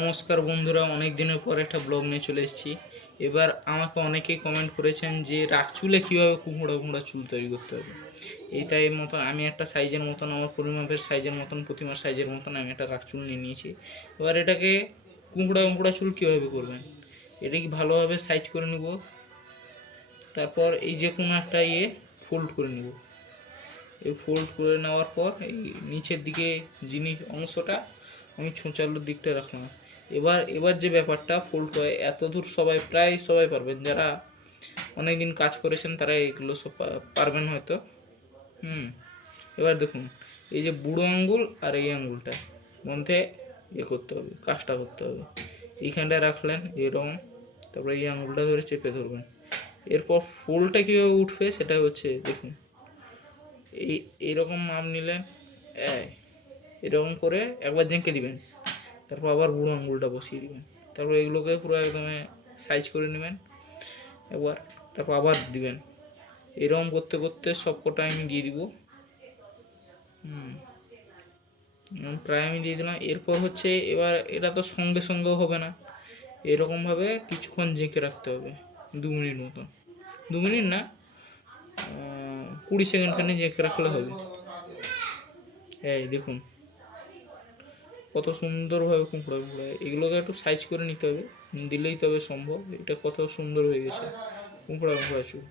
নমস্কার বন্ধুরা অনেক দিনের পর একটা ব্লগ নিয়ে চলে এসেছি। এবার আমাকে অনেকেই কমেন্ট করেছেন যে রাগ চুলে কীভাবে কুমড়া কুমড়া চুল তৈরি করতে হবে। এই তাই মতন আমি একটা সাইজের মতন, আমার পরিমাপের সাইজের মতন, প্রতিমার সাইজের মতন আমি একটা রাগ চুল নিয়ে নিয়েছি। এবার এটাকে কুমড়া কুমড়া চুল কীভাবে করবেন? এটা কি ভালোভাবে সাইজ করে নেব? তারপর এই যে কোনো একটা ইয়ে ফোল্ড করে নেব। এই ফোল্ড করে নেওয়ার পর এই নিচের দিকে জিনিস অংশটা আমি ছোঁচালোর দিকটা রাখলাম। এবার এবার যে ব্যাপারটা ফোল্ড করে এত দূর সবাই, প্রায় সবাই পারবেন। যারা অনেক দিন কাজ করেছেন, তারা এগুলো সব পারবেন হয়তো। হুম, এবার দেখুন, এই যে বুড়ো আঙ্গুল আর এই আঙ্গুলটা, মধ্যে ইয়ে করতে হবে, কাজটা করতে হবে। এইখানটা রাখলেন এরকম তারপরে এই আঙুলটা ধরে চেপে ধরবেন। এরপর ফুলটা কীভাবে উঠবে, সেটা হচ্ছে দেখুন, এই, এইরকম মাপ নিলেন এরকম করে একবার জেঁকে দিবেন। তারপর আবার বুড়ো আঙুলটা বসিয়ে দিবেন। তারপর এগুলোকে পুরো একদম সাইজ করে নেবেন। একবার তারপর আবার দিবেন। এরকম করতে করতে সব কটা আমি দিয়ে দিব। হুম। প্রায় আমি দিয়ে দিলাম। এরপর হচ্ছে এবার এটা তো সঙ্গে সঙ্গেও হবে না। এরকমভাবে কিছুক্ষণ জেঁকে রাখতে হবে। দু মিনিট মতন। দু মিনিট না কুড়ি সেকেন্ড খানি জেঁকে রাখলে হবে। এই দেখুন। কত সুন্দরভাবে কুমড়ো কুমড়া এগুলোকে একটু সাইজ করে নিতে হবে, দিলেই তবে সম্ভব। এটা কত সুন্দর হয়ে গেছে। কুমড়ো কুমড়া চুল